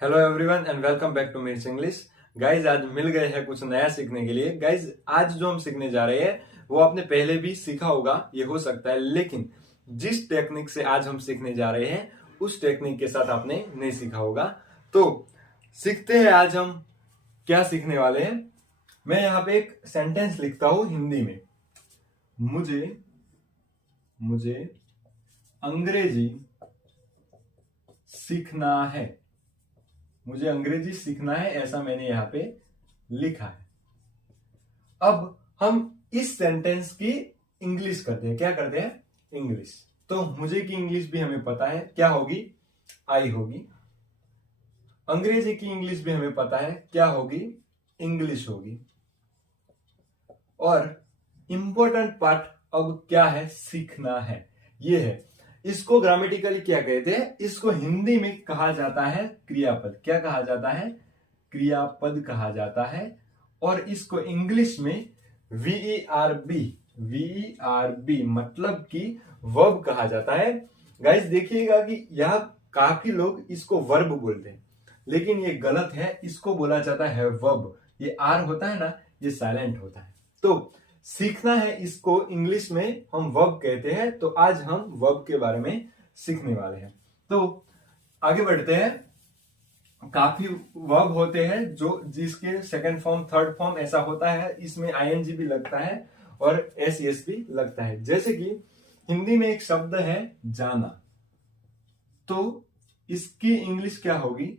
Hello everyone and welcome back to Mirch English. Guys आज मिल गए हैं कुछ नया सीखने के लिए। गाइज आज जो हम सीखने जा रहे हैं वो आपने पहले भी सीखा होगा, ये हो सकता है, लेकिन जिस टेक्निक से आज हम सीखने जा रहे हैं उस टेक्निक के साथ आपने नहीं सीखा होगा। तो सीखते हैं आज हम क्या सीखने वाले हैं। मैं यहाँ पे एक सेंटेंस लिखता हूं हिंदी में। मुझे अंग्रेजी सीखना है। मुझे अंग्रेजी सीखना है, ऐसा मैंने यहां पे लिखा है। अब हम इस सेंटेंस की इंग्लिश करते हैं। क्या करते हैं? इंग्लिश। तो मुझे की इंग्लिश भी हमें पता है, क्या होगी? आई होगी। अंग्रेजी की इंग्लिश भी हमें पता है, क्या होगी? इंग्लिश होगी। और इंपॉर्टेंट पार्ट अब क्या है? सीखना है। ये है। इसको ग्रामेटिकली क्या कहते हैं? इसको हिंदी में कहा जाता है क्रियापद। क्या कहा जाता है? क्रियापद कहा जाता है। और इसको इंग्लिश में वीईआरबी मतलब कि वर्ब कहा जाता है। गाइस देखिएगा कि यह काफी लोग इसको वर्ब बोलते हैं, लेकिन ये गलत है। इसको बोला जाता है वर्ब। ये आर होता है ना, ये साइलेंट होता है। तो सीखना है, इसको इंग्लिश में हम वर्ब कहते हैं। तो आज हम वर्ब के बारे में सीखने वाले हैं। तो आगे बढ़ते हैं। काफी वर्ब होते हैं जो जिसके सेकंड फॉर्म, थर्ड फॉर्म ऐसा होता है। इसमें आईएनजी भी लगता है और एसईएस भी लगता है। जैसे कि हिंदी में एक शब्द है जाना, तो इसकी इंग्लिश क्या होगी?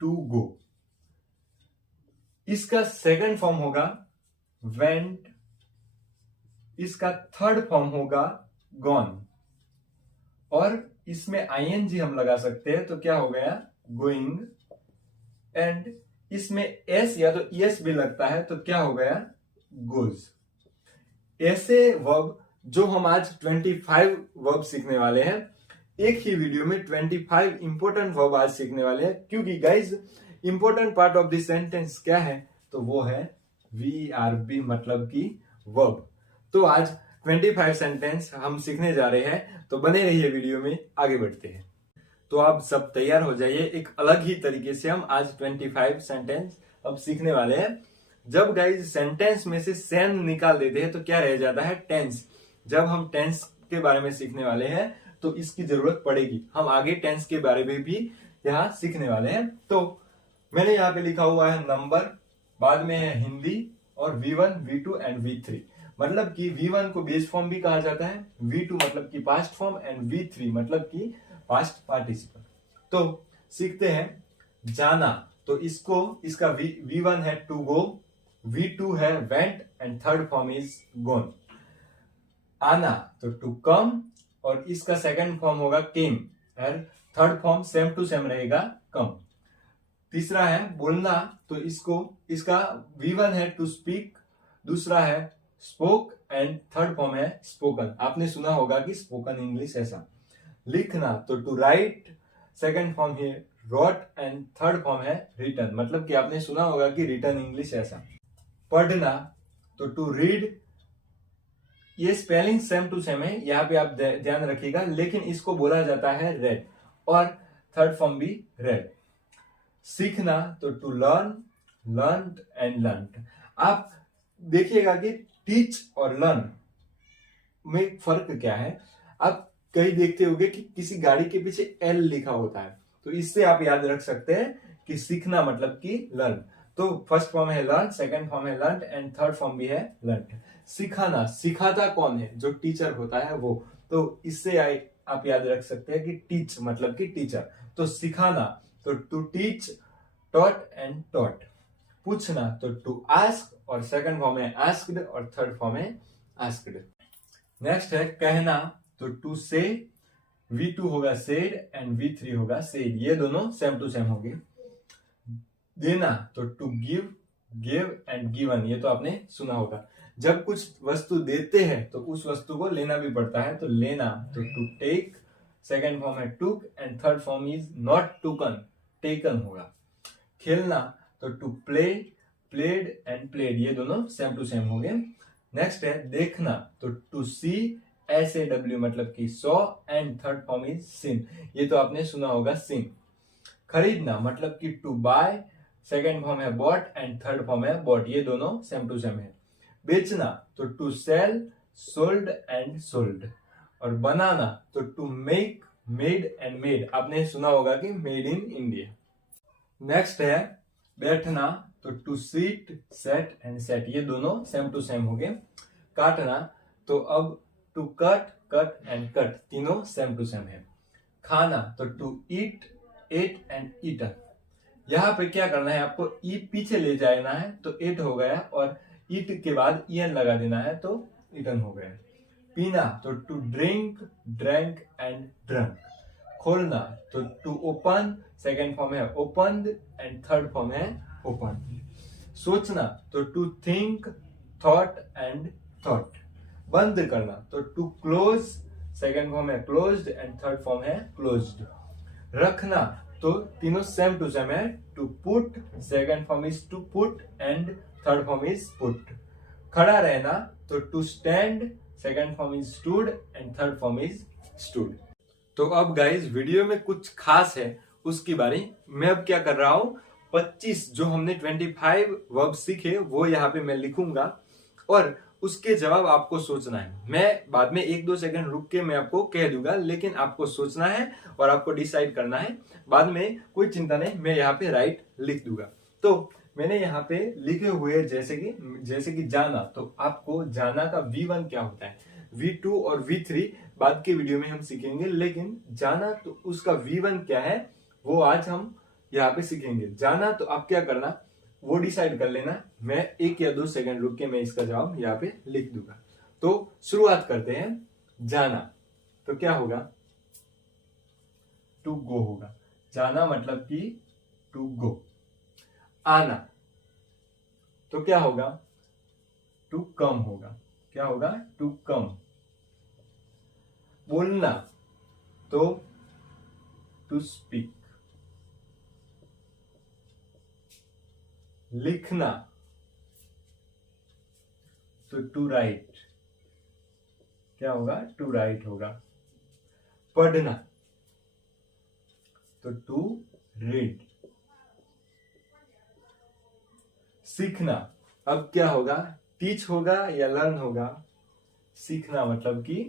To go. इसका सेकंड फॉर्म होगा वेंट। इसका थर्ड फॉर्म होगा गॉन। और इसमें आईएनजी हम लगा सकते हैं, तो क्या हो गया? गोइंग। एंड इसमें एस या तो एस भी लगता है, तो क्या हो गया? गोज। ऐसे वर्ब जो हम आज 25 वर्ब सीखने वाले हैं। एक ही वीडियो में 25 इंपोर्टेंट वर्ब आज सीखने वाले हैं, क्योंकि guys important part of this sentence क्या है? तो वो है वीआरबी मतलब की वर्ब। तो आज 25 सेंटेंस हम सीखने जा रहे हैं, तो बने रहिए वीडियो में। आगे बढ़ते हैं। तो आप सब तैयार हो जाइए। एक अलग ही तरीके से हम आज 25 सेंटेंस अब सीखने वाले हैं। जब गाइज सेंटेंस में से सेन निकाल देते हैं तो क्या रह जाता है? टेंस। जब हम टेंस के बारे में सीखने वाले हैं तो इसकी जरूरत पड़ेगी। हम आगे टेंस के बारे में भी यहाँ सीखने वाले हैं। तो मैंने यहाँ पे लिखा हुआ है नंबर, बाद में है हिंदी, और V1, V2 एंड V3। मतलब कि V1 को बेस फॉर्म भी कहा जाता है, V2 मतलब कि पास्ट फॉर्म, एंड V3 मतलब कि पास्ट पार्टिसिपल। तो सीखते हैं। जाना, तो इसका V1 है टू गो, V2 है went, and third form is gone. आना, तो टू कम, और इसका सेकंड फॉर्म होगा केम, और third form same to same रहेगा, कम। तीसरा है बोलना, तो इसका V1 है टू स्पीक, दूसरा है स्पोक, एंड थर्ड फॉर्म है स्पोकन। आपने सुना होगा कि स्पोकन इंग्लिश ऐसा। लिखना, तो टू राइट, सेकंड फॉर्म है रोट, एंड थर्ड फॉर्म है रिटन। मतलब कि आपने सुना होगा कि रिटन इंग्लिश ऐसा। पढ़ना, तो टू रीड, ये स्पेलिंग सेम टू सेम है, यहाँ पे आप ध्यान रखिएगा, लेकिन इसको बोला जाता है रेड, और थर्ड फॉर्म भी रेड। सीखना, तो to learn, learn and learn. आप देखिएगा कि टीच और लर्न में फर्क क्या है। आप कहीं देखते होंगे कि किसी गाड़ी के पीछे एल लिखा होता है, तो इससे आप याद रख सकते हैं कि सीखना मतलब कि लर्न। तो फर्स्ट फॉर्म है लर्न, सेकंड फॉर्म है लर्न, एंड थर्ड फॉर्म भी है लर्न। सिखाना, सिखाता कौन है? जो टीचर होता है वो। तो इससे आप याद रख सकते हैं कि टीच मतलब कि टीचर। तो सिखाना, तो to teach, taught and taught. पूछना, तो टू आस्क, और सेकंड फॉर्म है आस्क्ड, और थर्ड फॉर्म है आस्क्ड। नेक्स्ट है कहना, तो टू से, V2 होगा सेड, एंड V3 होगा सेड। ये दोनों सेम टू सेम होंगे। देना, तो to give, give and given. ये तो आपने सुना होगा। जब कुछ वस्तु देते हैं तो उस वस्तु को लेना भी पड़ता है। तो लेना, तो टू टेक, सेकंड फॉर्म है took, and third form is not tooken, taken होगा। खेलना, तो to play, played and played. ये दोनों सेम टू सेम हो गए। नेक्स्ट है देखना, तो टू सी, SAW मतलब कि saw, and third form is seen. ये तो आपने सुना होगा सीन। खरीदना मतलब कि टू बाय, सेकेंड फॉर्म है बॉट एंड थर्ड फॉर्म है बॉट, ये दोनों सेम टू सेम है। बेचना तो to sell, sold and sold. और बनाना तो to make, made and made, आपने सुना होगा कि मेड इन इंडिया। नेक्स्ट है बैठना तो to sit, sat and sat, ये दोनों सेम टू सेम हो गए। काटना तो अब to cut, cut and cut, तीनों सेम टू सेम है। खाना तो to eat, ate and eaten. यहां पे क्या करना है, आपको ई पीछे ले जाना है तो एट हो गया, और ईट के बाद ईएन लगा देना है तो ईटन हो गया। पीना तो to drink, drank and drunk. खोलना तो टू ओपन, सेकेंड फॉर्म है ओपन्ड एंड थर्ड फॉर्म है ओपन। सोचना तो to think, thought and thought. बंद करना तो टू क्लोज, सेकेंड फॉर्म है क्लोज्ड एंड थर्ड फॉर्म है क्लोज्ड। रखना तो तीनों सेम टू सेम है, to put, second form is to put and third form is put. खड़ा रहना तो to stand, second form is stood and third form is stood. तो अब गाइस वीडियो में कुछ खास है उसकी बारी, मैं अब क्या कर रहा हूं, 25 जो हमने 25 वर्ब सीखे वो यहाँ पे मैं लिखूंगा और उसके जवाब आपको सोचना है। मैं बाद में 1-2 सेकंड रुक के मैं आपको कह दूंगा, लेकिन आपको सोचना है और आपको डिसाइड करना है। बाद में कोई चिंता नहीं, मैं यहाँ पे राइट लिख दूंगा। तो मैंने यहाँ पे लिखे हुए जैसे कि जाना, तो आपको जाना का V1 क्या होता है, V2 और V3 बाद के वीडियो में हम सीखेंगे, लेकिन जाना तो उसका V1 क्या है वो आज हम यहाँ पे सीखेंगे। जाना तो आप क्या करना वो डिसाइड कर लेना, मैं 1 या 2 सेकंड रुक के मैं इसका जवाब यहाँ पे लिख दूंगा। तो शुरुआत करते हैं। जाना तो क्या होगा, टू गो होगा, जाना मतलब कि टू गो। आना तो क्या होगा, टू कम होगा, क्या होगा, टू कम। बोलना तो टू स्पीक। लिखना तो टू राइट, क्या होगा, टू राइट होगा। पढ़ना तो टू रीड। सीखना अब क्या होगा, टीच होगा या लर्न होगा, सीखना मतलब कि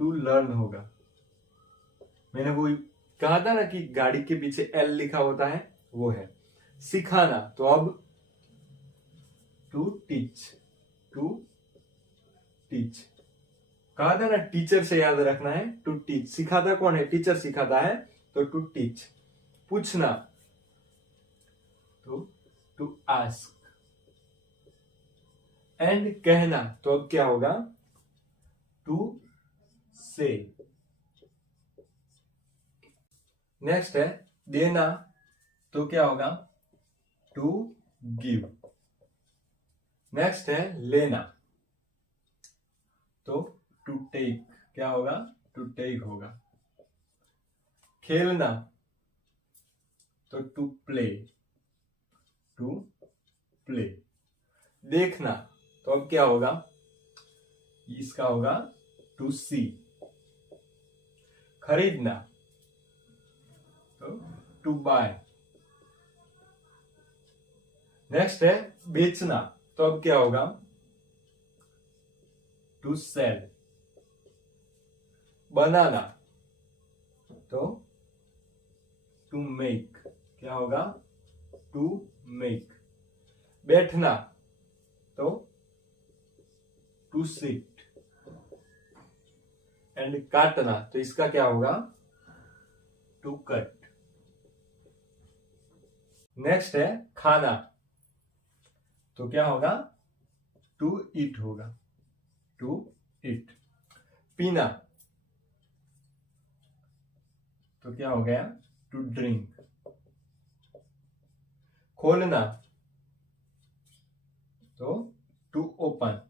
टू लर्न होगा। मैंने वो कहा था ना कि गाड़ी के पीछे एल लिखा होता है, वो है। सिखाना तो अब टू टीच, टू टीच। कहा था ना टीचर से याद रखना है, टू टीच। सिखाता कौन है, टीचर सिखाता है, तो टू टीच। पूछना तो टू आस्क। एंड कहना तो अब क्या होगा, टू से। नेक्स्ट है देना तो क्या होगा, टू गिव। नेक्स्ट है लेना तो टू टेक, क्या होगा, टू टेक होगा। खेलना तो टू प्ले, टू प्ले। देखना तो अब क्या होगा, इसका होगा टू सी। खरीदना तो टू बाय। नेक्स्ट है बेचना तो अब क्या होगा, टू सेल। बनाना तो टू मेक, क्या होगा, टू मेक। बैठना तो टू सिट। एंड काटना तो इसका क्या होगा, टू कट। नेक्स्ट है खाना तो क्या होगा, टू ईट होगा, टू ईट। पीना तो क्या हो गया, टू ड्रिंक। खोलना तो टू ओपन।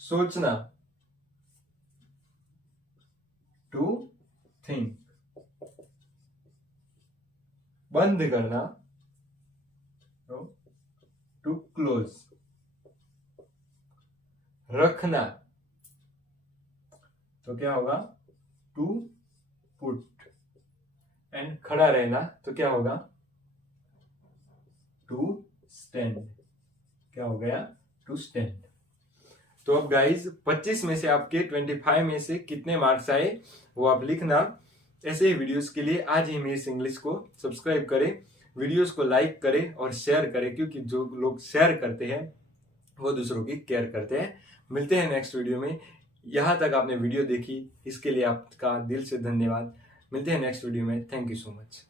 सोचना टू थिंक। बंद करना तो टू क्लोज। रखना तो क्या होगा, टू पुट, एंड खड़ा रहना तो क्या होगा, टू स्टैंड। क्या हो गया, टू स्टैंड। तो अब गाइज 25 में से आपके 25 में से कितने मार्क्स आए वो आप लिखना। ऐसे ही वीडियोस के लिए आज ही मेरी इंग्लिश को सब्सक्राइब करें, वीडियोस को लाइक करें और शेयर करें, क्योंकि जो लोग शेयर करते हैं वो दूसरों की केयर करते हैं। मिलते हैं नेक्स्ट वीडियो में। यहाँ तक आपने वीडियो देखी इसके लिए आपका दिल से धन्यवाद। मिलते हैं नेक्स्ट वीडियो में। Thank you so much.